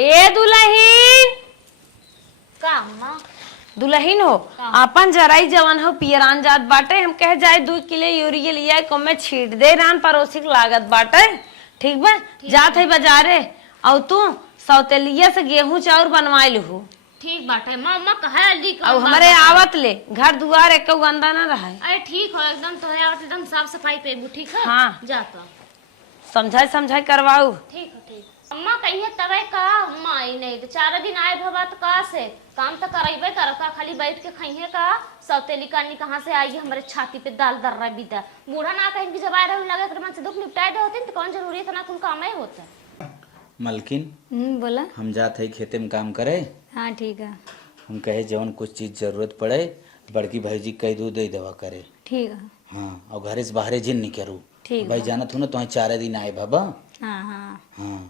हे दुल्हन का अम्मा दुल्हन हो अपन जराई जवन हो पियरान जात बाटे। हम कह जाए 2 किलो यूरिया लिया को मैं छीट दे रान पड़ोसी लागत बाटे। ठीक बा जात है बाजारे और तू सौतेलिया से गेहूं चाउर बनवाई लू। ठीक बाटे अम्मा कहा जल्दी और हमारे आवत ले घर दुआर एक गंदा ना रहे। अरे ठीक हो एकदम तो आवत एकदम साफ सफाई पे ठीक है। हाँ जाता समझाई करवाऊ। ठीक है ठीक। अम्मा कहिए तवे का अम्मा आई नहीं तो 4 दिन आए भवा तो का से काम तो कराइबे कर का खाली बैठ के खइहे का सौतेली कानी कहां से आई हमारे छाती पे दाल दर रहा बीता बूढ़ा ना कहीं की जब आए रहे लगे कर मन से दुख निपटाए दे होते तो कौन जरूरी था ना कुल काम ही होता। मलकिन बोला हम जाते हैं खेते में काम करे। हाँ ठीक है। हम कहे जवन कुछ चीज जरूरत पड़े बड़की भाई जी कह दो दे दवा करे। ठीक है। हाँ और घरे से बाहरे जिन नहीं करूँ। ठीक भाई जाना थो ना तो 4 दिन आए बाबा। हाँ हाँ हाँ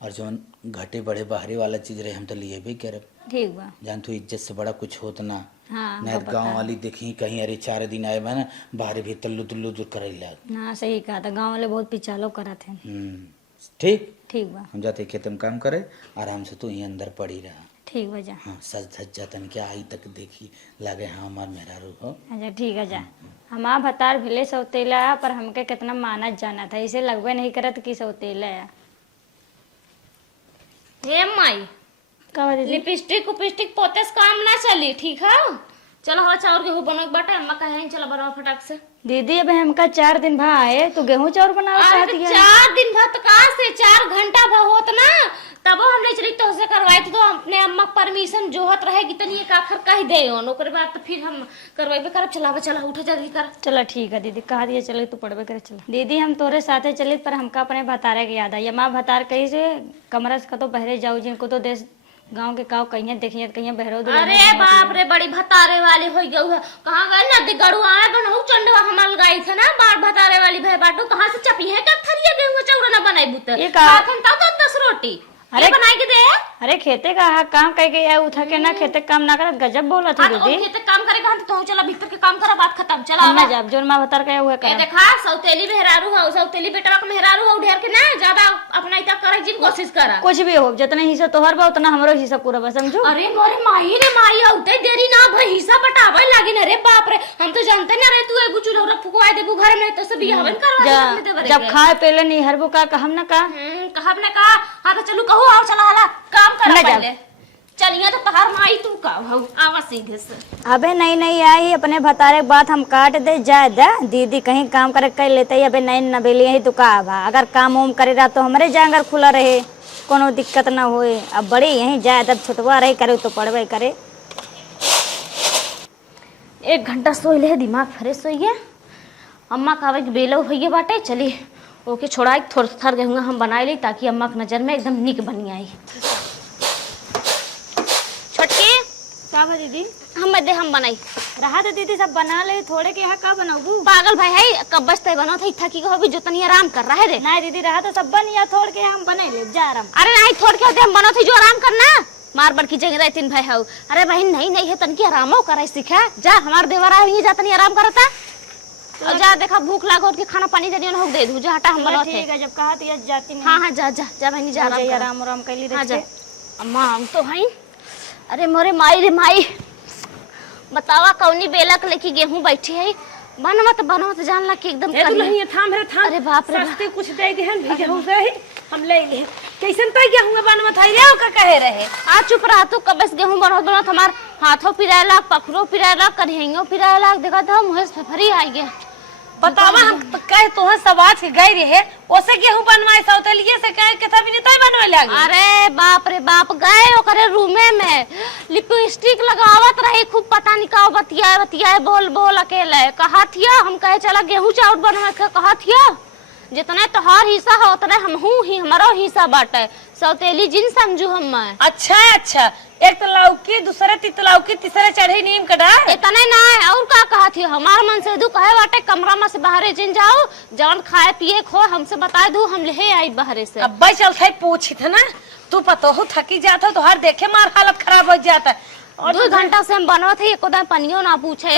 और जवन घटे बड़े बाहरी वाला चीज रहे हम तो लिए भी करे। ठीक बा। जान तू इज्जत से बड़ा कुछ होत ना। हाँ नहीं गाँव वाली देखी कहीं अरे 4 दिन आए बा ना बाहर भी तल्लू तुल्लू दूर करे लग। हाँ सही कहा था गाँव वाले बहुत पिछालो करा थे। ठीक ठीक बा। हम जाते खेत में काम करे आराम से तू यहीं अंदर पड़ी रहा। ठीक बा जा। हाँ सज धज जातन क्या आई तक देखी लागे हाँ हमार मेहरारू हो। अच्छा ठीक है जा। हमारा भतार भिले सौतेला पर हमके कितना मानत जाना था इसे लगभग नहीं करत कि सौतेला है। हे माई का लिपस्टिक उपिस्टिक पोते से काम ना चली ठीक है। चलो हवा चाउर गेहूं बनो बाटे अम्मा कहे चलो बनाओ फटाक से। दीदी अब हमका 4 दिन भा आए तो गेहूं चाउर बनाओ चाहती है। 4 दिन भा तो कहां से 4 घंटा भा होत ना तबो हम नहीं चली तो से करवाई तो अपने अम्मा परमिशन जोहत रहेगी तनी एक आखर कह दे ओकर बाद तो फिर हम करवाइबे करब। चलावे चला उठे जल्दी कर। चलो ठीक है दीदी कहा दिया चले तू पढ़वे करे चला। दीदी हम तोरे साथे चली पर हमका अपने भतारे के याद आई माँ भतार कही से कमरा से कतो बहरे जाऊ जिनको तो देश गांव के काव कहीं देखिए कहीं बहरो। अरे बाप रे बड़ी भतारे वाली हो गई है कहां गए ना दे गड़ू आए बनहु चंडवा हमल गाई थे ना बार भतारे वाली भे बाटू कहां से चपी है का थरिया गेहूं चाउर ना बनाई बुत ये का खान ता 10 रोटी अरे बनाई के दे। अरे खेते का काम कह के उठा के ना खेते काम ना कर गजब बोला था दीदी। खेते काम करेगा तो चला भीतर के काम करा बात खत्म। चला ना जब जोन मां भतार कहे हुए कर देखा सौतेली मेहरारू हो सौतेली बेटा का मेहरारू हो ढेर के ना ज्यादा अपना इतना करे जिन कोशिश करा कुछ भी हो जितना हिस्सा तोहर बा उतना हमरो हिस्सा पूरा बा समझो। अरे मोरे माई रे माई औते देरी ना भाई हिस्सा बटावे लागी ना रे बाप रे हम तो जानते ना रे तू एगो चूल्हा फुकवा देबू घर में तो सब बियाहन करवा जब खाए पहले नहीं हरबो का हम ना का कहब ना का। हां तो चलू कहू आओ चला हला काम कर पहले चलिए तो तहार माई तू का हो आवा सीधे से। अबे नहीं आई अपने भतारे बात हम काट दे जाए दे दीदी कहीं काम करे कर लेते अबे नहीं नबेली ही तो का बा अगर काम उम करे रहा तो हमारे जांगर खुला रहे कोनो दिक्कत ना होए। अब बड़ी यहीं जाए तब छुटवा रही करे तो पढ़वे करे। 1 घंटा सोई ले दिमाग फ्रेश होई है। अम्मा कहवे कि बेलो होइए बाटे चली ओके छोड़ाई थोड़ा थर गेहूं हम बनाए ली ताकि अम्मा के नजर में एकदम निक बनी आई। छोटकी क्या बा दीदी हम बनाई रहा तो दीदी सब बना ले थोड़े के यहाँ का बनाऊँ पागल भाई है कब बचते बनो थे थकी को भी जो तनी आराम कर रहा है रे। नहीं दीदी रहा तो सब बन या थोड़ के हम बने ले जा आराम। अरे नहीं थोड़ के होते हम बनो थे जो आराम करना मार बड़ की जगह रहे 3 भाई हो। अरे बहन नहीं है तनकी आरामो करे सीखा जा हमार देवर आई जा तनी आराम करता और जा देखा भूख लागो के खाना पानी जनियो हो दे दू जा हटा हम बनो थे। ठीक है जब कहा तो जाती नहीं। हां जा बहनी जा आराम कर ली। हां जा अम्मा हम तो हई। अरे मोरे माई रे माई बतावा कौनी बेला के लेके गेहूं बैठी है बनवत जानला कि एकदम नहीं थाम रे थाम। अरे बाप रे सस्ते कुछ दे दे हम गेहूं से हम ले ले कैसन तय गेहूं बनवत है रे का कहे रहे। आ चुप रहा तू कबस गेहूं बनवत हमार हाथों पिरायला पखरो पिरायला कन्हैयो पिरायला देखा था मुंह से फरी आई गया। बतावा हम तो कहे तोह सवाज के गई रहे ओसे गेहूं बनवाए सौतेलिए से कहे केथा भी नहीं तय बनवे लागी। अरे बाप रे बाप गए ओकरे रूमे में लिपस्टिक लगावत रही खूब पता नहीं का बतियाए बोल अकेले कहा थिया हम कहे चला गेहूं चाउर बनवा के कहा थिया जितने तोहार हिस्सा हो उतने हमहू ही हमारो हिस्सा बाटे सौतेली जिन समझू हम। अच्छा एक तो लौकी दूसरे तितलौकी तीसरे चढ़ी नीम कटा इतने ना है और का कहा थी हमार मन से दू कहे बाटे कमरा में से बाहरे जिन जाओ जवन खाए पिए खो हमसे बता दू हम ले आई बाहरे से। अब भाई चल थे पूछी थे ना तू पतो हो थकी जाता तो हर देखे मार हालत खराब हो जाता और 2 घंटा से हम बनवा थे एको दान पनियो ना पूछे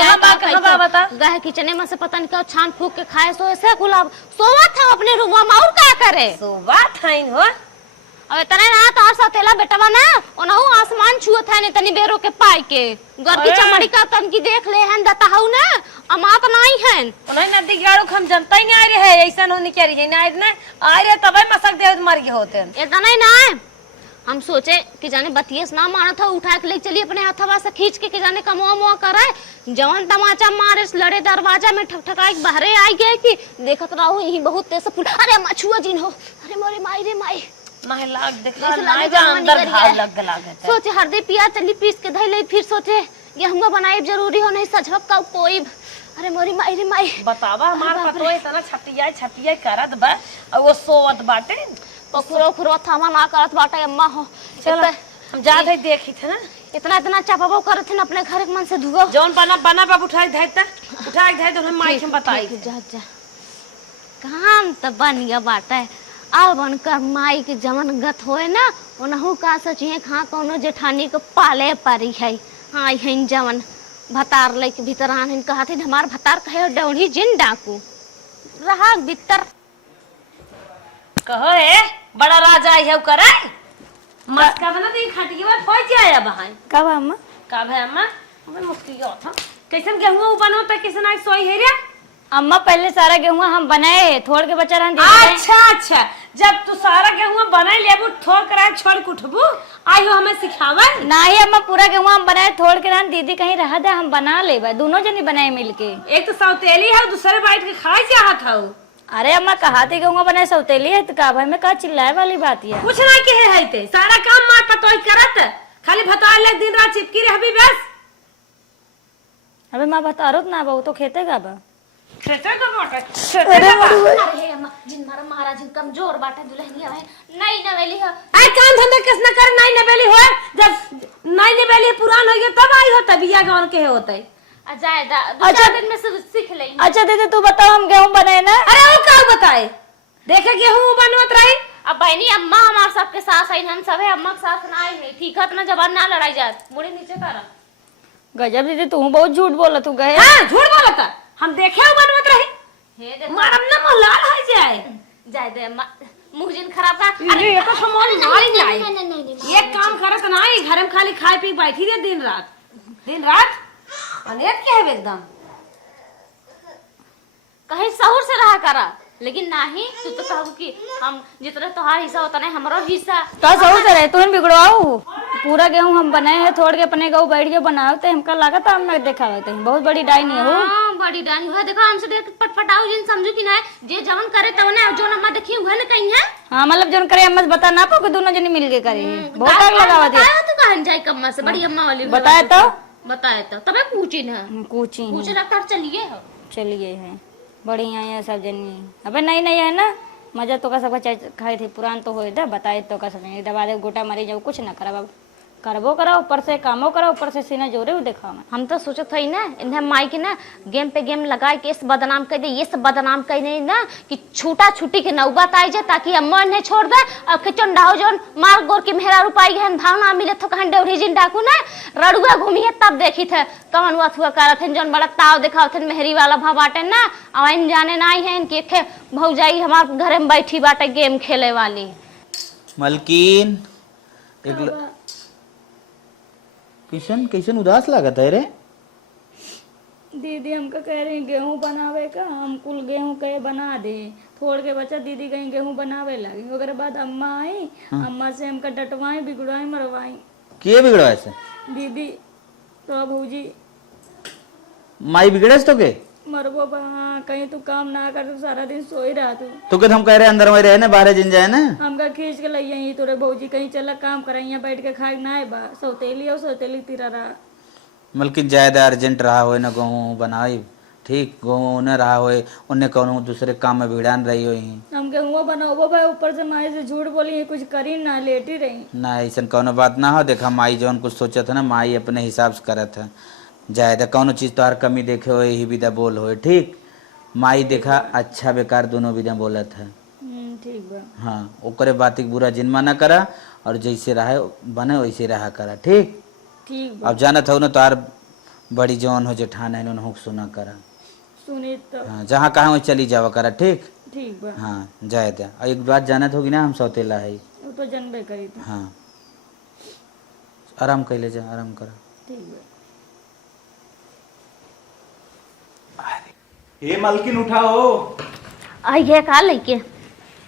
बता गए किचने में से पता नहीं क्या छान फूक के खाए सो ऐसे गुलाब सोवा था अपने रूम में और क्या करे सोवा था हो अब इतने ना तार सतेला बेटवा ना ओनहु आसमान छुअत है ने तनी बेरो के पाई के गर्दी चमड़ी का तन की देख ले हन दताहु ना अमात नहीं है नहीं नदी गाड़ो हम जनता ही नहीं आ रहे है ऐसा होने क्या रही ना इतने आ रहे तबे मसक दे मर गए होते इतना नहीं ना हम सोचे कि जाने बतियस ना मारा था उठा के ले चलिए अपने हथवा से खींच के जाने कमुआ मुआ करे जवन तमाचा मारे लड़े दरवाजा में ठकठकाई बहरे आई गए कि देखत रहो यही बहुत तेज फूल अरे मछुआ जिन हो अरे मोरे माई रे माई नहीं लाग देखा नहीं जा अंदर भाव लग लागत है सोचे हरदे पिया चली पीस के धइले फिर सोचे गेहूं बनाए जरूरी हो नहीं सजवक का कोई अरे मोरी माई रे माई बतावा हमार पतो इतना छतिया करत बा और वो सोवत बाटे पकुरो खुरो थामा ना करत बाटे अम्मा हो चलो हम जात है देखी थे ना इतना चापाबो करत थे अपने घर के मन से धुगो जौन बना बाप उठाई धै तो हम माई हम बताई जा जा काम त बन गया बाटे अब उनकर माई के जवन गत होए ना उनहु का सचिए खा कोनो जेठानी को पाले परी है हां हन जवन भतार ले के भीतर आन कहत हमार भतार कहे डौड़ी जिन डाकू रहा भीतर कहो है बड़ा राजा है करे मत का बना दी खटिया पर पहुंच जाया बहाई कब अम्मा का भाई अम्मा हमें मुश्किल क्या था कैसन गेहूं बनो त कैसन आई सोई है रे अम्मा पहले सारा गेहूं हम बनाए है थोड़ के बचा रहन अच्छा जब तू सारा गेहूं बनाए लेबू थोड़ कर छोड़ के उठबू आइयो हमें सिखावे ना ही अम्मा पूरा गेहूं हम बनाए थोड़ के रहन दीदी कहीं रहा दे हम बना लेबा दोनों जनी बनाए मिलके एक तो सौतेली है दूसरे बैठ के खाए चाहत हूं अरे अम्मा कहा थी गेहूं बनाए सौतेली है तो का भाई में का चिल्लाए वाली बात है कुछ ना के है ते सारा काम मार पतोई करत खाली भतवा ले दिन रात चिपकी रहबी बस अबे मां बता रो ना बहू तो खेते का बा खेते का बाटे अरे अम्मा जिन मारा महाराज जिन कमजोर बाटे दुल्हनिया है नहीं नवेली है आई काम धंधा किस न कर नहीं नबेली हो जब नहीं नबेली पुरान हो गया तब आई होता बिया गांव के होते अजायदा दो चार दिन में सब सीख लेंगे अच्छा दीदी तू बताओ हम गेहूं बनाए ना अरे वो का बताए देखे गेहूं बनवत रही अब बहनी अम्मा हमार सबके साथ आई हम सबे अम्मा के साथ ना आई है ठीक है ना जबान ना लड़ाई जात मुड़े नीचे करा गजब दीदी तू बहुत झूठ बोला तू गए हां झूठ बोलता हम देखे हो बनवत रही हे देखो मारम ना मोलाल है जाए जाय दे अम्मा मुंह जिन खराब का अरे ये तो सामान मारी नहीं ये काम करत ना ही घर में खाली खाए पी बैठी रहे दिन रात अनेक के है एकदम कहीं सहूर से रहा करा लेकिन नहीं तू तो कहू कि हम जितना तोहार हिस्सा होता नहीं हमारा हिस्सा का सहूर से रहे तू बिगड़वाऊ पूरा गेहूं हम बनाए हैं थोड़ के अपने गऊ बैठ के बनाओ तो हमका लागत हम दिखावे तो बहुत बड़ी डाई नहीं हो हां बड़ी डानी है देखो हमसे देख पटपटाऊ जिन समझू कि ना जे जवन करे तवन जो अम्मा देखी हुए ना कहीं है हां मतलब जोन करे अम्मा बता ना पाओ कि दोनों जने मिल के करे बहुत टाइम लगावा दे तू कहन जाए कम्मा से बड़ी अम्मा वाली बताए तो तबे पूछी ना पूछी पूछ रखकर चलिए हो चलिए है बढ़िया है सब जनी अबे नहीं है ना मजा तो का सब खाए थे पुरान तो हो था बताए तो का सब दबा दे गोटा मारी जाओ कुछ ना करा बाबू करबो करा ऊपर से कामो करा ऊपर से सीना जोरे देखा हम तो सोचत हई ना इन्हें माई के ना गेम पे गेम लगाए के इस बदनाम कर दे ये सब बदनाम कर दे ना कि छूटा छुट्टी के नौबत आई जाए ताकि अम्मा ने छोड़ दे और किचन डाहो जोन मार गोर की मेहरा रुपाई गहन भाव ना मिले तो कहन डेवरी जिन डाकू ना रड़ुआ घूमी है तब देखी थे कवन हुआ थुआ करत जोन बड़ा ताव दिखाओ थे मेहरी वाला भाव बाटे ना अब जाने ना आई है इनके भौजाई हमारे घर में बैठी बाटे गेम खेले वाली मलकीन कैसन उदास लागत है रे दीदी हमका कह रहे हैं गेहूं बनावे का हम कुल गेहूं कहे बना दे थोड़ के बच्चा दीदी कहीं गेहूं बनावे लगी ओकरे बाद अम्मा आई अम्मा से हमका डटवाई बिगड़वाई मरवाई के बिगड़वाए से दीदी तो भौजी माई बिगड़े तो के मरबो हाँ कहीं तू काम ना कर तू सारा दिन सोई रहा तू तो हम कह रहे अंदर में रहे ना बाहर जिन जाए ना हमका खींच के लइया ही तोरे भौजी कहीं चला काम कर यहाँ बैठ के खाए ना बा सौतेली और सौतेली तीरा रहा मलकिन ज्यादा अर्जेंट रहा हो ना गेहूँ बनाई ठीक गेहूँ न रहा हो उन्हें कहूँ दूसरे काम में भिड़ान रही हो हम गेहूँ बनाओ भाई ऊपर से माई से झूठ बोली कुछ करी ना लेटी रही ना ऐसा कौनो बात ना हो देखा माई जौन कुछ सोचा था ना माई अपने हिसाब से करत है जायदा कौनो चीज तो हर कमी देखे हो यही विदा बोल हो ठीक माई देखा अच्छा बेकार दोनों विदा बोलत है ठीक बा हाँ ओकरे बात बुरा जिनमा ना करा और जैसे रहे बने वैसे रहा करा ठीक ठीक अब जानत हो ना तो हर बड़ी जौन हो जेठान है उन्होंने सुना करा सुनी तो हाँ जहाँ कहाँ चली जावा करा ठीक ठीक बा हाँ जायदा और एक बात जानत होगी ना हम सौतेला है तो जनबे करी तू। हाँ आराम कर ले जा, आराम कर। ठीक है। ये मालकिन उठाओ। आइए का लेके।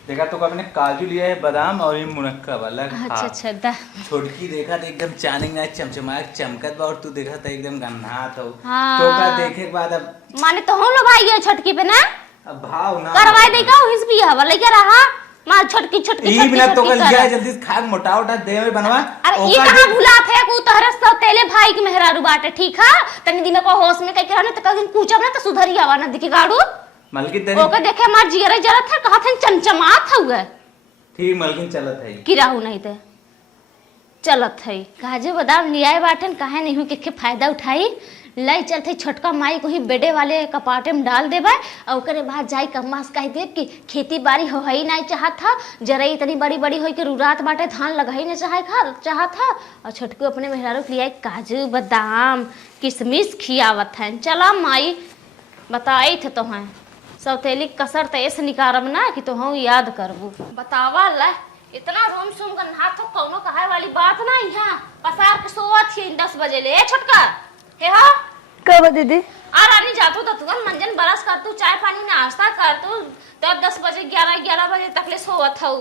देखा तो मैंने काजू लिया है, बादाम और ये मुनक्का वाला। अच्छा अच्छा दा। छोटकी देखा तो एकदम चानिंग ना चमचमाया चमकत बा, और तू देखा तो एकदम गन्ना तो हाँ। तो का देखे के बाद अब माने तो हम लोग आई है छटकी पे ना भाव ना करवाई दे का हिस भी हवा लेके रहा मां छटकी छटकी ई बिना तो कल छटकी जाए कर। जल्दी से खाग मोटा उटा दे में बनवा। अरे ये कहां भुला थे को तहरा सो तेले भाई के मेहरारू बाटे ठीक है तनी दिन को होश में कह के रहने त कहीं पूछब ना तो सुधरी आवा ना दिखे गाड़ू मालकिन तेरी ओके देखे मार जियरे जरा था कहा थे चमचमात हुए ठीक मालकिन चलत है। किराहू नहीं थे चलत है काजू बादाम लियाए बाटन काहे नहीं हुई के फायदा उठाई लाई चलते छोटका माई को ही बेडे वाले कपाटे में डाल देबा और ओकरे बाद जाई कमास कह देब कि खेती बाड़ी हो ही नहीं चाहत था जरा इतनी बड़ी बड़ी होई के रुरात बाटे धान लगा ही नहीं चाहत था और छोटको अपने मेहरारू के लिए काजू बादाम किशमिश खियावत है। चला माई बताई थे तो हैं सौतेली कसर तो ऐसे निकारब ना कि तो हम याद करबू बतावा ला इतना रोम सोम गन्हा तो कौनो कहे वाली बात ना यहाँ पसार के सोवत थी 10 बजे ले छोटका हे हा कब दीदी? आ रानी जातू तो तुरंत मंजन बरस कर तू चाय पानी नाश्ता कर तू तब 10 बजे 11 बजे तक ले सोवत हूँ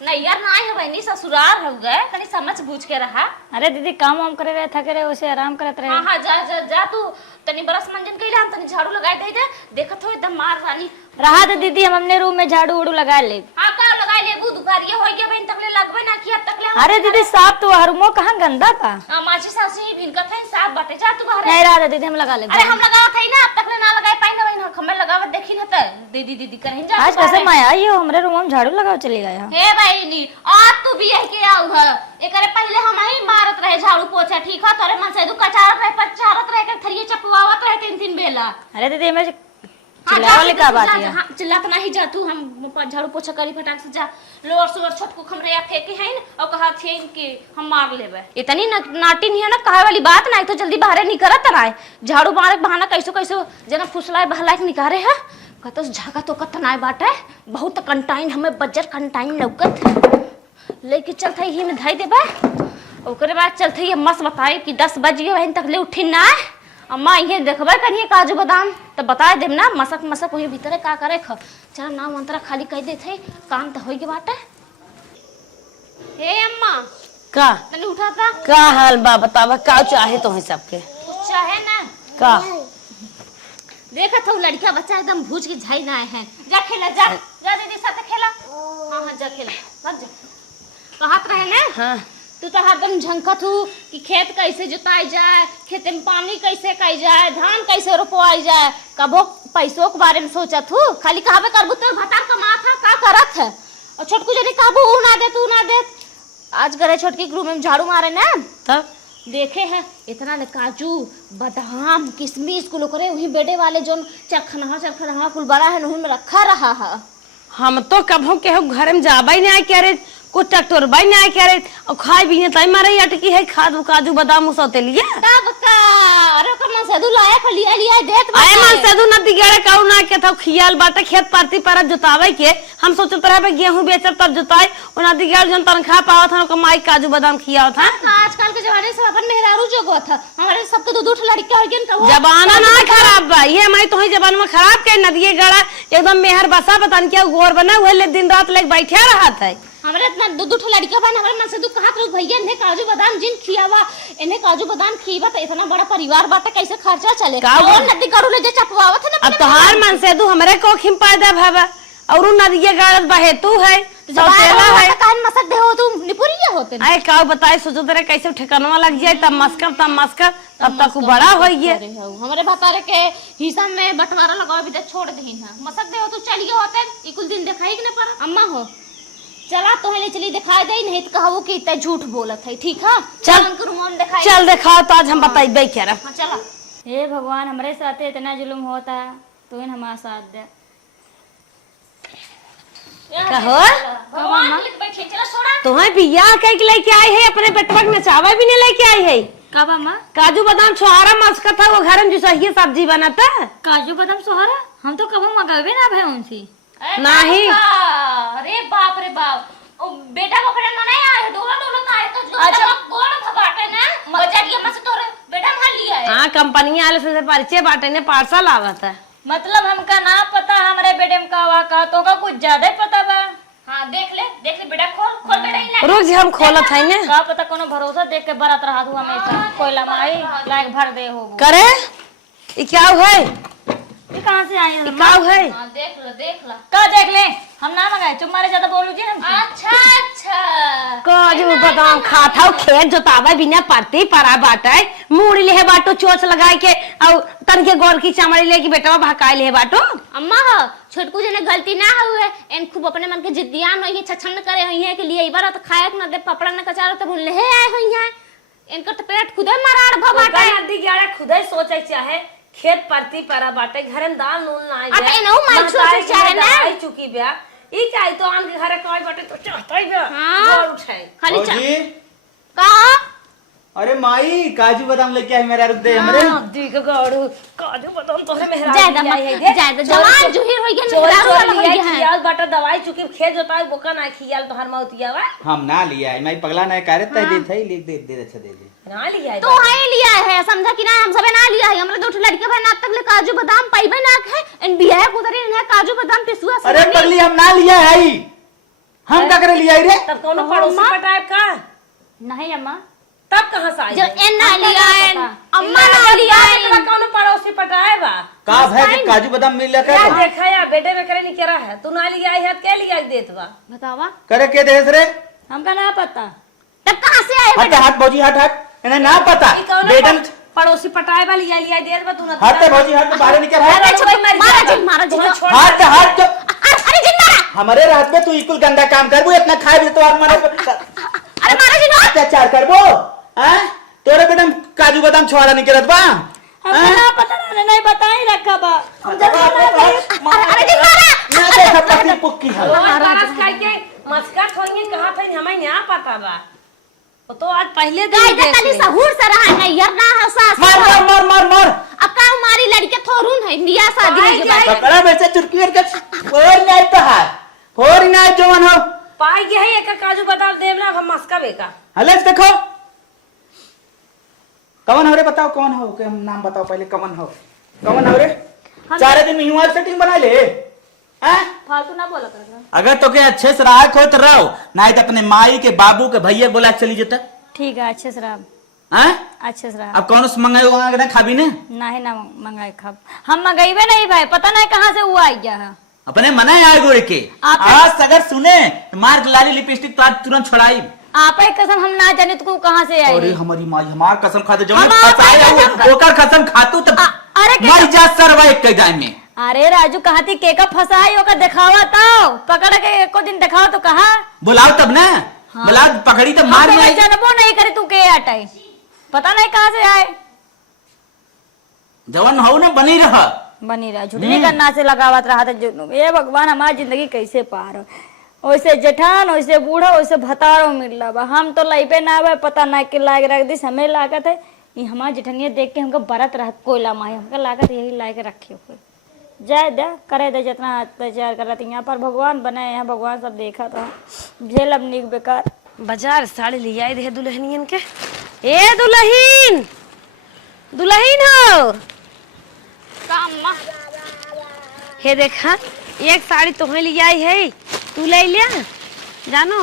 नहीं यार ना है बहनी ससुराल हो गए कहीं समझ बूझ के रहा। अरे दीदी काम वाम करे रहे थके रहे उसे आराम करत रहे। हाँ हाँ जा जा जा तू तनी बरस मंजन कइला हम तनी झाड़ू लगाई दे दे देखत हो एकदम मार रानी रहा तो दीदी हम अपने रूम में झाड़ू उड़ू लगा ले। हाँ का लगाई लेबू दुपहरिया होई के बहन तकले लगबे ना कि अब तकले हम अरे दीदी साफ तो हर मुंह कहाँ गंदा था। माची सासी भिनकत है साफ बाटे जा तू बाहर नहीं रहा दीदी हम लगा ले। अरे हम लगावत है ना अब तकले ना लगाए पाई ना बहन हमें लगावत देखी न त दीदी दीदी करें जा आज कैसे मैं आई हो हमरे रूम में झाड़ू लगाओ चली गया। हे बहनी आज तू भी यही के आऊ है एकरे पहले हम ही मारत रहे झाड़ू पोछा ठीक है तोरे मन से दू कचारत रहे पचारत रहे के थरिये चपवावत रहे 3 बेला। अरे दीदी मैं हाँ, चिल्ला वाली का बात जा, है। हाँ, चिल्लात नहीं जा तू हम झाड़ू पोछा करी फटाक से जा लोअर सुअर छोटको खमरे फेंके हैं और कहा थे कि हम मार लेबे इतनी नाटी नहीं है ना कहे वाली बात ना तो जल्दी बाहर नहीं करत राय झाड़ू मारे बहाना कैसो कैसो जना फुसलाए बहलाए के निकारे है कहतो झागा तो कतनाए बाटे बहुत कंटाइन हमें बजर कंटाइन लौकत लेके चलते ही में धाई देबे ओकरे बाद चलते ये मस्त बताए कि 10 बजे बहन तक ले उठी ना अम्मा ये देखबे करिए काजू बादाम तो बता देब ना मसक वही भीतर का करे ख चल ना मंत्रा खाली कह देथे काम तो होई के बाटे। हे अम्मा का तने उठाता का हाल बा बतावा का चाहे तो है सबके कुछ चाहे ना का देखत हो लड़का बच्चा एकदम भूज के झाई ना है जा खेला जा जा दीदी साथ खेला हां हां जा खेला मत जा कहत रहे ना हाँ तू तो हरदम झंकत हूँ कि खेत कैसे जुताई जाए खेत में पानी कैसे कई जाए धान कैसे रोपवाई जाए कबो पैसों के बारे में सोचत हूँ खाली कहबे करबू तो भतार कमा था का करत है और छोटकू जने कहबू ऊ ना दे तू ना दे आज करे छोटकी के रूम में झाड़ू मारे ना तब देखे हैं इतना ले काजू बादाम किशमिश कुल करे वही बेडे वाले जो चरखना कुल बड़ा है वही में रखा रहा है। हम तो कभों के घर में जाबा ही नहीं आए क्या रे कुछ ट्रैक्टर बाई नहीं आए क्या रे और खाए भी नहीं ताई मारे अटकी है खाद काजू बादाम उसते लिए तब का अरे ओकर मन से दू लाया ख लिया देत आए मन से दू नदी गेड़े काऊ ना के था खियाल बाटे खेत पाती पर जोतावे के हम सोचत रहे गेहूं बेचब तब जोताई ओ नदी गेड़ जन तनखा पावत हन कमाई काजू बादाम खियावत हन आजकल के जमाने से अपन मेहरारू जोगो था हमारे सबके दो लड़के हो गए कहो जमाना ना खराब बा ये हमारी तो ही जबान में खराब के नदिए गड़ा एकदम मेहर बसा पतन के गोर बना हुए ले दिन रात लेके बैठे रहा था हमारे इतना दो लड़का बन हमारे मन से दू कहत रहो भैया इन्हें काजू बादाम जिन खियावा इन्हें काजू बादाम खियावा तो इतना बड़ा परिवार बात कैसे खर्चा चले और नदी करू ले जे चपवावत है ना अब तोहार मन से दू हमरे को खिम पैदा भावा और नदिए गड़त बहे तू है सौतेला है कान मसक दे हो तुम निपुरिया होते आए का बताए सोचो तेरे कैसे ठिकानवा लग जाए तब मस्कर तब तक बड़ा हो गया हमारे भतारे के हिस्सा में बंटवारा लगाओ भी तक छोड़ दही है मसक दे हो तू चलिए होते ई कुल दिन दिखाई कि न पर अम्मा हो चला तो ले चली दिखाई दे नहीं तो कहबो कि इतना झूठ बोलत है ठीक है चल उनको रूम दिखाई चल दिखाओ तो आज हम बताइबे क्या रे हां चला हे भगवान हमारे साथ इतना जुल्म होता है तो इन हमारा साथ दे कहो भगवान लिख बैठे चला छोड़ा तुम्हें बियाह कह के लेके आई है अपने बेटवा के नचावा भी नहीं लेके आई है कब अम्मा? काजू बादाम छोहारा मस्का था वो घर में जो सही सब्जी बनाता है काजू बादाम सोहरा हम तो कभी मंगावे ना भाई उनसे नहीं अरे बाप ओ बेटा ओकरे न नहीं आए डोला डोला तो आए तो अच्छा। गोड़ खबाटे ना बजारिया में से तोरे बेटा मार लिया है। हाँ कंपनी वाले से परिचय बाटे ने पार्सल आवत है। मतलब हमका ना पता हमारे बेटे में का हुआ का तो का कुछ ज्यादा ही पता बा। हां देख ले बेटा खोल बेटा ही रुक जी हम खोलत है ने का पता कोनो भरोसा देख के बरत रहा तू हमेशा कोयला माई लायक भर दे हो करे ये क्या है ये कहां से आई ये हम? क्या है हां देख लो का देख ले हम ना मंगाए तुम्हारे ज्यादा बोलू जी हम अच्छा काजू बादाम खाता खेत जोतावे बिना परती परा बाटे मुड़ी ले बाटो चोच लगाए के और तन के गोर की चमड़ी ले के बेटवा भकाई ले बाटो। अम्मा छोटकू जने गलती ना हुए एन खूब अपने मन के जिद्दियान होई है छछन करे होई है के लिए इबार तो खाए न दे पपड़ा न कचारो तो ले आए होई है इनकर तो पेट खुदे मराड़ भबाटे नदी ग्यारह खुदे सोचे चाहे खेत परती परा बाटे घरे में दाल नून ना अटे एनहु माई सोचे चाहे ना आई चुकी ब्या ई चाहे तो आन के घरे कोई बाटे तो चाहतई ब्या हाँ। और उठाए खाली चा भौजी, का अरे माई काजू बादाम लेके आई मेरा रुक दे हमरे। नदी के गाड़ू काजू बादाम तोहरे मेहरा ज्यादा जवान जुहिर होई गन मेहरारू वाला होई गन खियाल बाटा दवाई चुकी खेत जोताई बोका ना खियाल तोहर मौतिया वा हम ना लिया है माई पगला ना करे तय दे थई लिख दे अच्छा दे दे। ना लिया तो हाई लिया है समझा कि ना हम सबे ना लिया है हमरे दो लड़के भाई ना तक ले काजू बादाम पाइबे ना है एन बियाह कुदरे ने काजू बादाम पिसुआ से अरे पगली हम ना लिया है हम का करे लिया रे। तब कौन पड़ोसी पटाए का नहीं अम्मा तब कहां से आई जो एन ना लिया है अम्मा ना लिया है कौन पड़ोसी पटाए बा का भाई के काजू बादाम मिल क्या लगा देखा या बेटे में करे नहीं करा है तू ना लिया है क्या लिया देत बा बतावा करे के देस रे। हमका ना पता तब कहां से आए हट हट भौजी हट इन्हें ना पता ई कौन बेटन पड़ोसी पटाए वाली लिया देत बा तू ना हट बाबूजी हट बाहर निकल हट मारा जी हट हट अरे जी मारा हमारे रात में तू इकुल गंदा काम करबो इतना खाए भी तो और मरे अरे मारा जी ना अत्याचार करबो हैं तोरे बेटम काजू बादाम छोड़ा नहीं करत बा हमका ना पता नहीं बताई रखा बा हम अरे जी मारा ना देखा पति पुक्की है तरस खाई के मस्का खोनी कहां थे हमें ना पता बा वो तो आज पहले दिन गाय देख तली ली। सहूर से रहा है यार ना हसास मार मार मार मार मार अब का हमारी लड़के थोरून है बियाह शादी पाई के जाए। बाद पकड़ा वैसे चुटकी के और नहीं तो है और नहीं जवान हो पाई गए है एक काजू बादाम देवला अब हम मस्का बेका हले देखो कौन हो रे बताओ कौन हो के हम नाम बताओ पहले कौन हो रे 4 दिन में ह्यूमर सेटिंग बना ले हैं फालतू ना बोला कर अगर तो के अच्छे से रहा हो तो रहो नहीं तो अपने माई के बाबू के भैया बोला चली जता ठीक है अच्छे से रहा हैं अच्छे से रहा अब कौन से मंगाए हुआ ना खाबी ने नहीं ना मंगाए खब हम मंगाइबे नहीं भाई पता नहीं कहाँ से वो आई गया है अपने मना आए गोड़ के आज अगर सुने मार के लाली लिपस्टिक तो आज तुरंत छोड़ाई आप ही कसम हम ना जाने तो कहाँ से आई अरे हमारी माई हमार कसम खाते जो हमार फसाया कसम ओकर कसम खातू तब अरे के- मर जा सरवा एक कई में अरे राजू कहती के का फसाई ओका दिखावा तो पकड़ के एको दिन दिखाओ तो कहा बुलाओ तब ना बुलाओ पकड़ी तो मार में आई जानबो नहीं करे तू के हटाई पता नहीं कहाँ से आए जवान हो ना बनी रहा बनी रहा झुटनी करना से लगावत रहा था ये भगवान हमारी जिंदगी कैसे पार हो वैसे जेठान वैसे बूढ़ा वैसे भतारो मिल रहा बा हम तो लाइपे ना आवे पता ना के लाग रख दी हमें लागत है ये हमारी जेठनिया देख के हमको बरत रहा कोयला माही हमका लागत यही लाके रखे हुए जाए दे करे दे जितना अत्याचार कर रहा यहाँ पर भगवान बनाए यहाँ भगवान सब देखा था झेल अब निक बेकार बाजार साड़ी लिया दे दुल्हनियन के ए दुल्हन दुल्हन हो काम्मा हे देखा एक साड़ी तुम्हें लिया है तू ले लिया जानो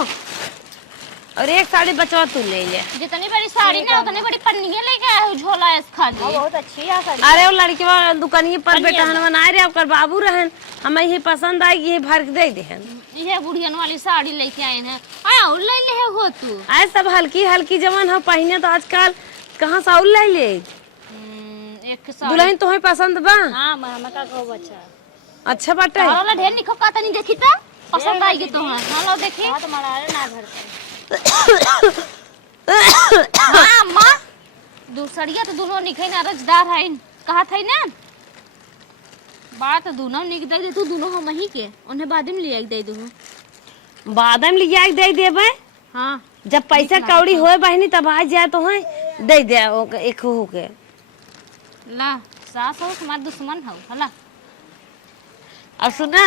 और एक साड़ी बचवा तू ले लिया जितनी बड़ी साड़ी ना उतनी बड़ी पन्नियां लेके आए हो झोला इस खाली बहुत अच्छी है साड़ी अरे वो लड़की वाला दुकानिए पर बेटा बनाए रहे ओकर बाबू रहन हमें ये पसंद आई ये भर के दे देहन ये बुढ़ियन वाली साड़ी लेके आए हैं आओ ले ले हो तू आए सब हल्की हल्की जवन हो पहने तो आजकल कहाँ से और ले ले एक साड़ी दुल्हन तुम्हें पसंद बा हाँ मामा का खूब अच्छा अच्छा बाटे तारा ढेर निको का तनी देखी त पसंद आई तो हां लो देखी हाँ तुम्हारा ना घर हां मां दूसरिया तो दोनों निखे ना रजदार है कहा था ना बात दोनों निक दे तू दोनों हम ही के उन्हें बाद में ले आई दे दूं बादम लिया के दे देबे हां जब पैसा कौड़ी होए बहनी तब आ जाए तो है दे दे एक हो के ला सास हो तुम्हारा दुश्मन हो हला और सुना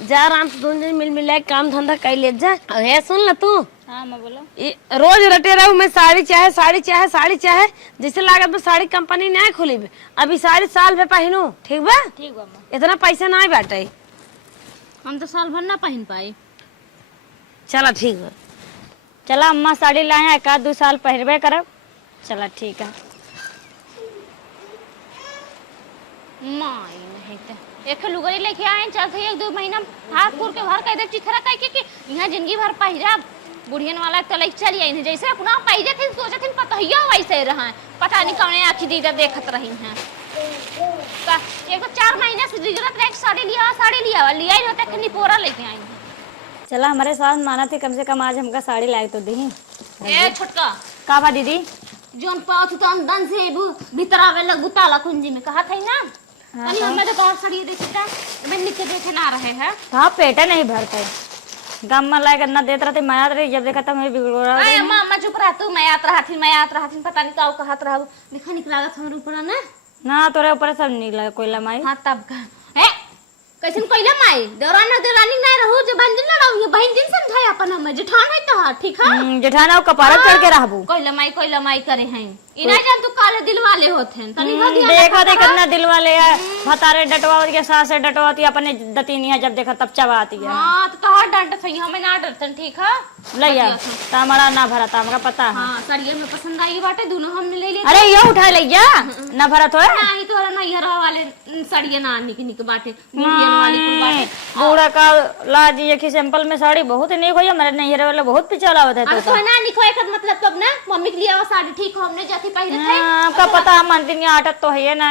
जा आराम से दोनों जन मिल मिला के काम धंधा कर ले जा। हे सुन ल तू, हाँ मैं बोलो। रोज रटे रहू मैं साड़ी चाहे साड़ी चाहे साड़ी चाहे, जैसे लागत बा साड़ी कंपनी नहीं खुली बे। अभी साड़ी साल में पहनू, ठीक बा? ठीक बा अम्मा। इतना पैसा नहीं बाटे। हम तो साल भर ना पहन पाई। चला ठीक है। चला अम्मा साड़ी लाए, एक आध 2 साल पहनबे करब। चला ठीक है। माई नहीं तो एक लुगड़ी लेके आए, चल थे 1-2 महीना हाथ फूर के भर कह दे चिथरा कह के कि यहाँ जिंदगी भर पहिराब। बुढ़ियन वाला तो लग चली आई जैसे अपना पहिरे थे, सोचे थे पतहिया वैसे रहा, पता नहीं कौन आखी दीदा देखत रही हैं। एक 4 महीने से जिगरत रह साड़ी लिया लिया ही होता खनी पोरा लेके आई हैं। चला हमारे साथ माना थी, कम से कम आज हमका साड़ी लाए तो दी। ए छोटका का बा दीदी? जोन पात तो अंदर से भीतर आवे लगू ताला कुंजी में कहा था ना। कल हमें तो और साड़ी देखता मैं नीचे देखे ना रहे हैं। हाँ पेटा नहीं भरता है। गम में लाए करना देता रहते, मैं रही जब देखा था मैं बिगड़ रहा। अरे अम्मा चुप रहा तू, मैं यात्रा हाथी पता नहीं का कहत रहा देखा निकला हमरे ऊपर ना। ना तोरे ऊपर सब निकला कोयला माई। हाँ तब का है कैसे कोइला माई देवरानी ना रहू जे बहन दिन ना रहू, ये बहन दिन समझाए अपन हमें जेठान है तो ठीक है। जेठाना कपारा चढ़ के रहबू। कोइला माई करे हैं इना जान तू काले दिल वाले होते हैं तनी भा ध्यान देखा दे कितना दिल वाले है। भतारे डटवावत के सास से डटवाती अपने दतीनी है, जब देखा तब चबाती है। हां तो तोहर डांट सही हमें ना डरतन ठीक है। लैया तामड़ा ना भरा तामड़ा पता है। हां सड़िया में पसंद आई बाटे दोनों हमने ले लिए। अरे ये उठा लैया ना भरा तो है। नहीं तोरा ना यहरा वाले सड़िया ना निक बाटे बुढ़ियन वाली कुल बाटे। बूढ़ा का ला दिए कि सैंपल में साड़ी बहुत नहीं खोई, हमारे नैहरे वाले बहुत पिछला होता है। तो ना निकोए का मतलब तब ना मम्मी के लिए वो साड़ी ठीक हो हमने जाती पहले थे। आपका पता है मनती आटत तो है ना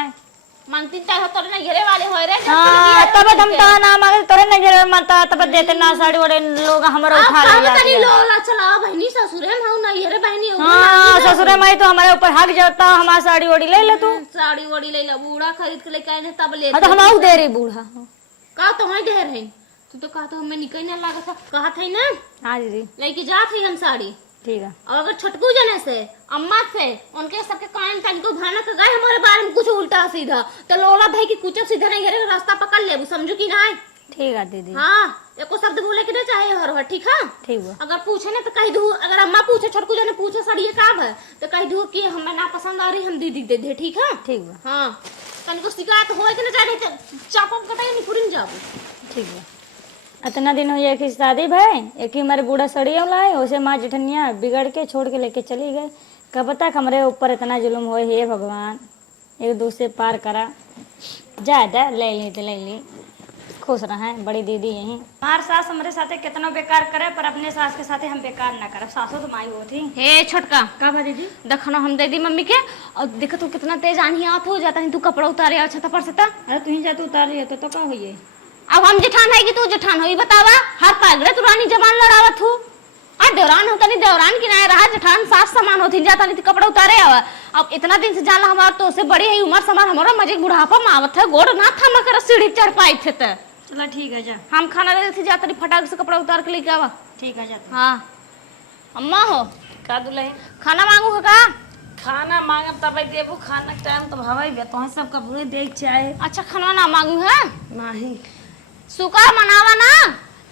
मानती चाहे हो तोरे नैहरे वाले होए रे। हाँ तब हम तो ना मांगे तोरे नैहरे में मनता तब देते ना साड़ी वाले लोग हमारा उठा ले जाते हैं। लोला चला बहनी ससुरे में हूं नैहरे बहनी हो। हां ससुरे में तो हमारे ऊपर हक जाता, हमारा साड़ी ओड़ी ले ले तू। साड़ी ओड़ी ले ले बूढ़ा खरीद के लेके आए तब ले। हां तो हम दे रही बूढ़ा का तो है ढेर है तू तो कहा तो हमें निकल ना लगा था कहा था ना। हां दीदी लेके जा थे हम साड़ी ठीक है। और अगर छटकू जने से अम्मा से उनके सबके कान तन को भरना का गए हमारे बारे में कुछ उल्टा सीधा तो लोला भाई की कुछ सीधा नहीं करे रास्ता पकड़ ले समझो कि ना। ठीक है दीदी। हाँ एको शब्द बोले कि ना चाहे हर ठीक है। ठीक है। अगर पूछे ना तो कह दू, अगर अम्मा पूछे छटकू जने पूछे सड़िए का है तो कह दू कि हमें ना पसंद आ रही हम दीदी दे दे ठीक है। ठीक है। हाँ तनको शिकायत होए कि ना चाहे चापम कटाई नहीं पूरी जाबू। ठीक है। इतना दिन हो एक ही शादी भाई, एक ही हमारे बूढ़ा सड़िया लाए उसे माँ जेठनिया बिगड़ के छोड़ के लेके चली गए। कब तक हमारे ऊपर इतना जुल्म हो, हे भगवान एक दूसरे पार करा ज्यादा ले ली तो ले ली। खुश रहे बड़ी दीदी यही। हमारे सास हमारे साथे कितना बेकार करे पर अपने सास के साथे हम बेकार ना करे। सासू तो माई वो थी। हे छोटका का बा दीदी? देखना हम दे दी मम्मी के और देख तू कितना तेज आनी आत हो जाता नहीं तू कपड़ा उतारे अच्छा था पर से अरे तू ही जा तू उतार रही तो का हुई। अब हम जेठान है कि तू जेठान हो बतावा हर पागड़े तू रानी जबान लड़ावत हूँ। आ देवरान होता नहीं देवरान की ना रहा जेठान सास समान होती जाता नहीं कपड़ा उतारे आवा। अब इतना दिन से जानला हमार तो से बड़ी है उम्र समान हमारा मजे बुढ़ापा मावत है गोड़ ना था मकर सीढ़ी चढ़ पाई थे तो चला ठीक है जा। हम खाना ले थे जाता नहीं फटाक से कपड़ा उतार के लेके आवा। ठीक है जा। हाँ अम्मा हो का दुल्हे खाना मांगू हो का? खाना मांगब तब देबू, खाना टाइम तो हवाई बे तो सब कबूरे देख चाहे। अच्छा खाना ना मांगू है नहीं सुका मनावा ना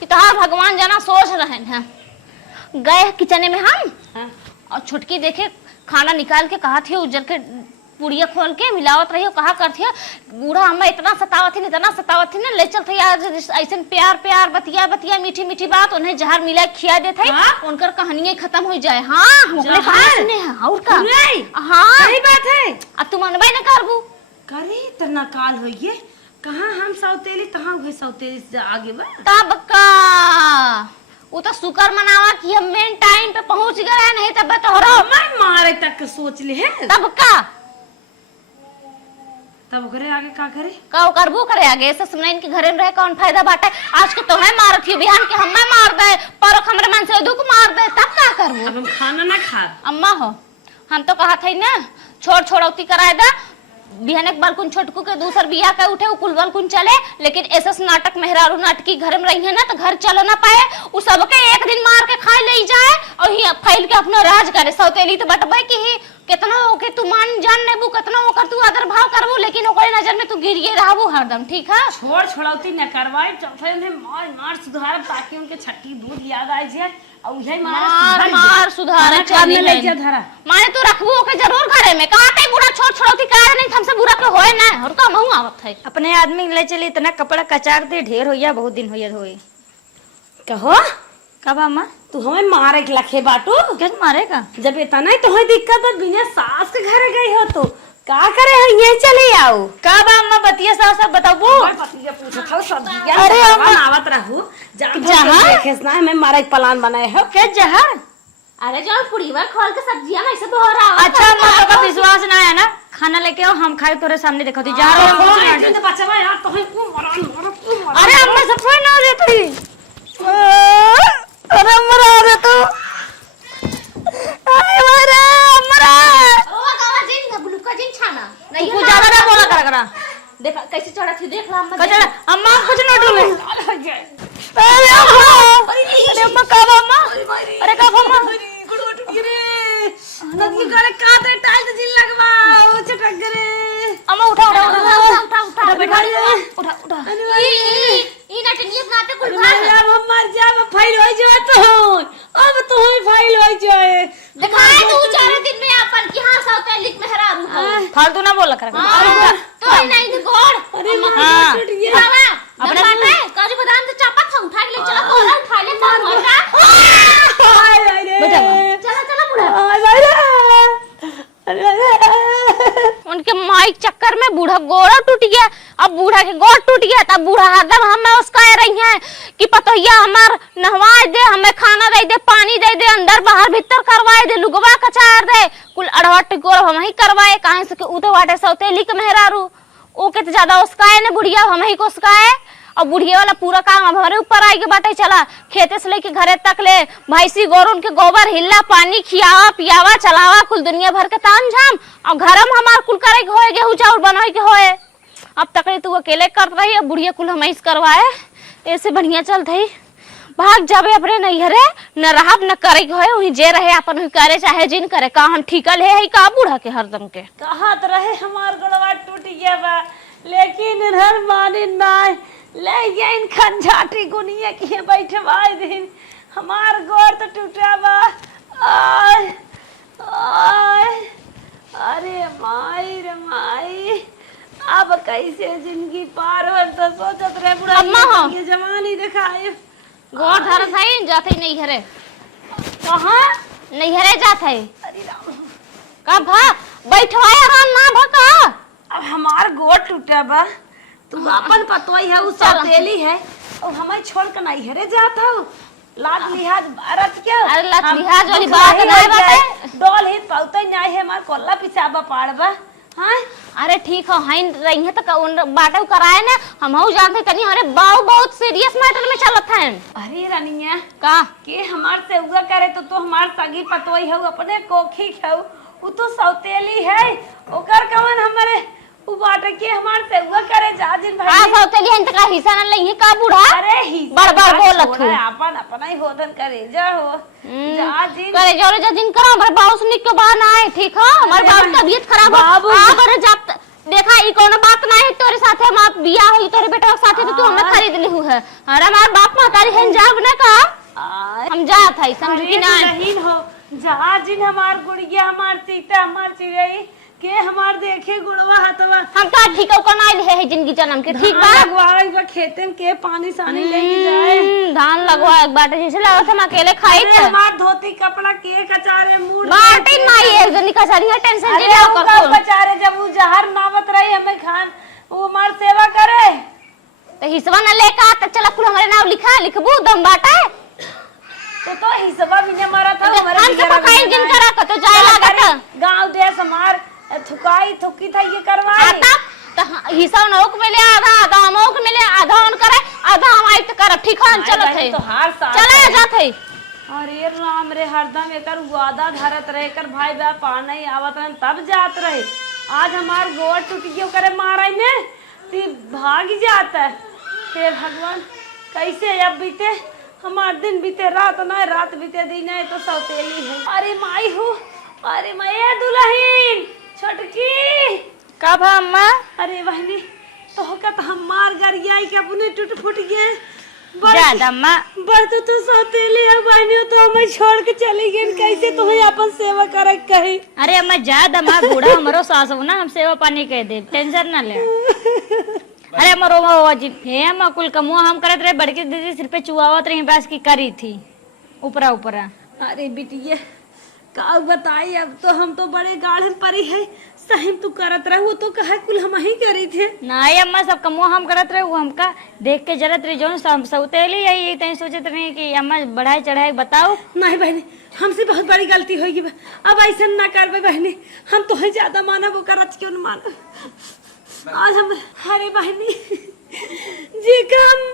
कि तोहार भगवान जाना सोच रहे हैं। गए किचने में हम हाँ। और छुटकी देखे खाना निकाल के कहा थे उज्जर के पुड़िया खोल के मिलावत रही कहा करती है बूढ़ा हमें इतना सतावत थी ना ले चलते यार ऐसे प्यार प्यार बतिया बतिया मीठी मीठी बात उन्हें जहर मिला खिया देते उनकर कहानियां खत्म हो जाए। हाँ हम अपने कहानी सुने हैं और का हाँ सही बात है। अब तुम मनबे न करबू करे इतना काल होइए कहाँ हम सौतेली तहाँ हुए सौतेली से आगे बा तब का वो तो शुक्र मनावा कि हम मेन टाइम पे पहुंच गए नहीं तब तो हो मैं मारे तक के सोच ले है तब का तब करे आगे का करे का करबू करे आगे ऐसे सुनाइन के घरे में रह कौन फायदा बाटे। आज के तो है मारत ही बिहान के हमें मार दे पर हमरे मन से दुख मार दे तब का करबू। अब हम खाना ना खा। अम्मा हो हम तो कहा था ना छोड़ छोड़ौती कराए दा बिहान एक बालकुन छोटकू के दूसर बिया के उठे कुल बालकुन चले लेकिन ऐसा नाटक मेहरारू नाटकी घर में रही है ना तो घर चल ना पाए वो सबके एक दिन मार के खाए ले जाए और ही फैल के अपना राज करे सौतेली तो बटबे की ही कितना ओके तू मान जान लेबू, कितना ओकर तू आदर भाव करबू, लेकिन ओकरे नजर में तू गिरिए रहबू हरदम, ठीक है? छोड़ छोड़ौती न करवाई, चौथे में मार मार सुधार ताकि उनके छठी दूध याद आ जाए और यही मार मार सुधार चली ले जा धरा। माने तू रखबू ओके जरूर घरे में, कहा ते बुढ़ा छोट छोड़ौती का नहीं, हमसे बुरा के होए ना, और का महू आवत है। अपने आदमी ले चली, इतना कपड़ा कचार दे, ढेर होइया, बहुत दिन होइया होई। कहो कब अम्मा तू हमें मारे के लखे बाटू, क्या मारेगा? जब इतना ही तो है दिक्कत है, बिना सास के घर गई हो तो का करे है, यही चले आओ। कब अम्मा बतिया साहब सब बताबू? पतिया पूछत हो सब्जियां, अरे अम्मा आवत रहू जहां देखे ना हमें मारे के प्लान बनाए हो क्या जहर? अरे जो पुड़ीवर खोल के सब्जियां ऐसे तो हो रहा। अच्छा अम्मा का विश्वास ना है ना, खाना लेके आओ, हम खाए तोरे सामने देखो थी जहर। तो बचवा यार तो है को मरन अरे अम्मा सब कोई ना देती। अरे मरा रे तू, अरे मरा मरा। ओ गावा जिन का ब्लू का जिन छाना नहीं तू ज्यादा ना बोला करा देखा कैसे चढ़ा थी, देख ला अम्मा। कचड़ा अम्मा कुछ ना डूले। अरे अम्मा कब अम्मा? अरे कब अम्मा? नदी करे काटे टाइल जिन लगवा ओ चटक रे। अम्मा उठा उठा उठा उठा उठा बैठा उठा उठा। ई नाटक नाटक कुल भाग अब हम मर जाब, फाइल हो जाए तो अब तो ही फाइल हो जाए। दिखाए तू 4 दिन में अपन की हां साउते लिख मेहरा रू हो। फालतू ना बोला कर। तो नहीं दी गोड़। अरे अम्मा मां टूट गया। बाबा अपने बाटे काजू बादाम से चापा था, उठा के ले चला तो उठा ले काम होगा। हाय हाय रे चला चला बुढ़ा। हाय भाई उनके माइक चक्कर में बूढ़ा गोड़ा टूट गया। अब बूढ़ा के गोड़ टूट गया, तब बूढ़ा हरदम हमें उसका रही है कि पतोहिया हमार नहवाए दे, हमें खाना दे दे, पानी दे दे, अंदर बाहर भीतर करवाए दे, लुगवा कचार दे, कुल अड़वट गोड़ हम ही करवाए। काहे से उते वाटे सौतेली के मेहरारू ओके तो ज्यादा उसका है ना, बुढ़िया हम ही को उसका है। और बुढ़िया वाला पूरा काम अब हमारे ऊपर आई के बाटे चला, खेते से लेके घरे तक ले भैंसी गोर उनके गोबर हिल्ला पानी खियावा पियावा चलावा, कुल दुनिया भर के ताम झाम। और घरम हमार कुल करे के होए, गेहूं चाउर बनाए के होए। अब तक तू अकेले कर रही है, बुढ़िया कुल हम करवाए, ऐसे बढ़िया चलते ही भाग जावे अपने नैहरे, न रहब न करे के होए, वही जे रहे अपन वही करे, चाहे जिन करे। का हम ठीकल है का बूढ़ा के हरदम के कहत रहे हमार गोड़वा टूट गया बा, लेकिन इधर मानी नाय ले गया इन खंजाटी गुनिया की बैठवाए दिन हमार गोड़ तो टूटा बा। आय आय अरे माई रे माई, अब कैसे जिंदगी पार हो, तो सोचत रहे बुढ़ा अम्मा हो। ये जवानी दिखाए। गोड़ धरत है जाते नैहरे, कहाँ नैहरे जात है अरे राम, का भा बैठवाया राम ना भका। अब हमार गोड़ टूटा बा, तू अपन पतोई है उस सौतेली है और हमें छोड़ कर नहीं हरे जात हो। लात लिहाज भारत क्या? अरे लात लिहाज वाली बात नहीं बाटे। डोल ही पौते नहीं है हमार कोल्ला पिचाबा पाड़बा। हां अरे ठीक हो हाइन रही है तो उन बाटे कराए ना, हम हो जानते तनी हमारे बाऊ बहुत सीरियस मैटर में चलत है। अरे रानिया का के हमार से उगा करे तो हमार सगी पतोई है, अपने कोखी है, उ तो सौतेली है, ओकर कवन हमारे उ बाटे के हमार से उगा करे जा जिन भाई। हां सौतेली हन का हिस्सा न लई है का बूढ़ा। अरे ही बड़ बोलत हूं, अपन अपना ही होदन करे जा हो जा जिन करे जोरे जा दिन करो हमर बाऊ सुनिक के बाद आए, ठीक हो हमार बाऊ की तबीयत खराब हो आ करे जब देखा ई कोनो बात नहीं तोरे साथे हम बियाह होई तोरे बेटा के साथे तो तू हमें खरीद लिहु है। अरे हमार बाप महतारी हन जाब न का हम जात है समझ की ना नहीं हो जा जिन हमार गुड़िया हमार सीता हमार चिड़ई के हमार देखे गुड़वा हतवा हम का ठीक हो कना है जिंदगी जन्म के ठीक बा। लगवावे बा खेते में के पानी सानी लेके जाए, धान लगवा एक बाटे जैसे लागत हम अकेले खाई अरे थे। हमार धोती कपड़ा के कचारे मूड बाटे नहीं एक जनी का सारी है टेंशन अरे जिला वो कर का तो बेचारे जब वो जहर नावत रही हमें खान वो हमार सेवा करे तो हिस्सा न लेका त चला कुल हमारे नाम लिखा लिखबू दम बाटे तो हिस्सा भी ने मारा था हमारे हम सब खाई जिन करा क तो जाए लागत गांव देश हमार थुकाई थुकी था ये करवाई आता तो हिस्सा नौक मिले आधा आधा हमोक मिले आधा उन करे आधा हम आई त करब ठीक है चलो थे तो हार साथ चला जात है। अरे राम रे हरदम एकर वादा धरत रहे कर भाई बा पान नहीं आवत रहे तब जात रहे, आज हमार गोड़ टूट गयो करे माराई में ती भाग जाता। हे भगवान कैसे अब बीते हमार दिन बीते रात ना रात बीते दिन है तो सौतेली है। अरे माई हो अरे मैया दुल्हन छोटकी कब अम्मा? अरे बहनी तो हम मार गरियाई के अपने टूट फूट गए ज्यादा अम्मा बड़ तो सौतेले है बहनी तो हमें छोड़ के चली गई कैसे तुम्हें अपन सेवा करे कही। अरे अम्मा ज्यादा अम्मा बूढ़ा हमारो सास हो ना हम सेवा पानी कह दे टेंशन ना ले। अरे हमारो जी हे अम्मा कुल कमुआ हम करत रहे बड़की दीदी सिर पे चुआवत रही बस की करी थी ऊपरा ऊपरा। अरे बिटिया का बताई अब तो हम तो बड़े गाढ़े परी है सही तू करत रहो तो कहे कुल हम ही करी थे। नहीं अम्मा सब कमुआ हम करत रहे वो हमका देख के जरत रही जो सब सौतेली यही तई सोचत रही कि अम्मा बढ़ाई चढ़ाई बताओ। नहीं बहनी हमसे बहुत बड़ी गलती होगी अब ऐसा ना करबे बहनी हम तो है ज्यादा माना वो करत क्यों न माना आज हम। अरे बहनी जे काम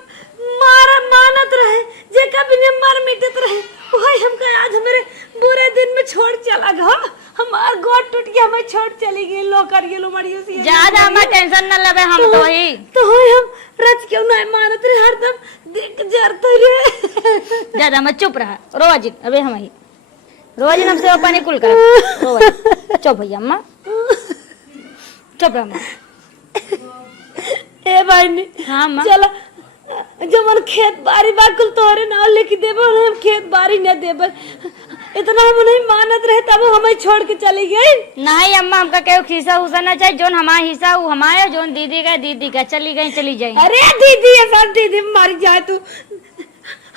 मारा मानत रहे जे का बिना मार मिटत रहे वही हमका आज हमारे बुरे दिन में छोड़ चला गया हमार गोट टूट के हमें छोड़ चली गई लोकर गेलो मड़ियो से ज्यादा अम्मा टेंशन न लेबे हम तो ही हम रच क्यों नहीं मानत रहे हरदम देख जरते रे। ज्यादा अम्मा चुप रहा रोज अबे हम ही रोज हम सेवा पानी कुल कर रोज चुप भैया अम्मा चुप रहा अम्मा। ए बहनी हाँ अम्मा चला जमन खेत बाड़ी बाकुल तोरे ना लेके देबो हम खेत बाड़ी न देबो इतना हम नहीं मानत रहे तब हमें छोड़ के चली गई। नहीं अम्मा हमका केहू खिस्सा उसा ना चाहिए जोन हमारा हिस्सा वो हमारा जोन दीदी का चली गई चली जाए। अरे दीदी ऐसा दीदी मारी जाए तू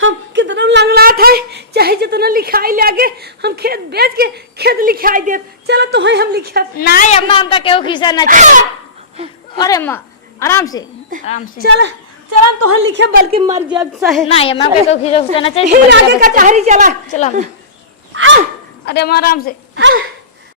हम कितना लंगड़ा था चाहे जितना लिखाई लागे हम खेत बेच के खेत लिखाई दे चलो तो हम लिखा। नहीं अम्मा हमका केहू खिस्सा ना चाहिए। अरे अम्मा आराम से चला चला तो हम लिखे बल्कि मर जाए सहे। नहीं अम्मा हमका केहू खिस्सा ना चाहिए। फिर आगे कचहरी चला चला अरे अम्मा आराम से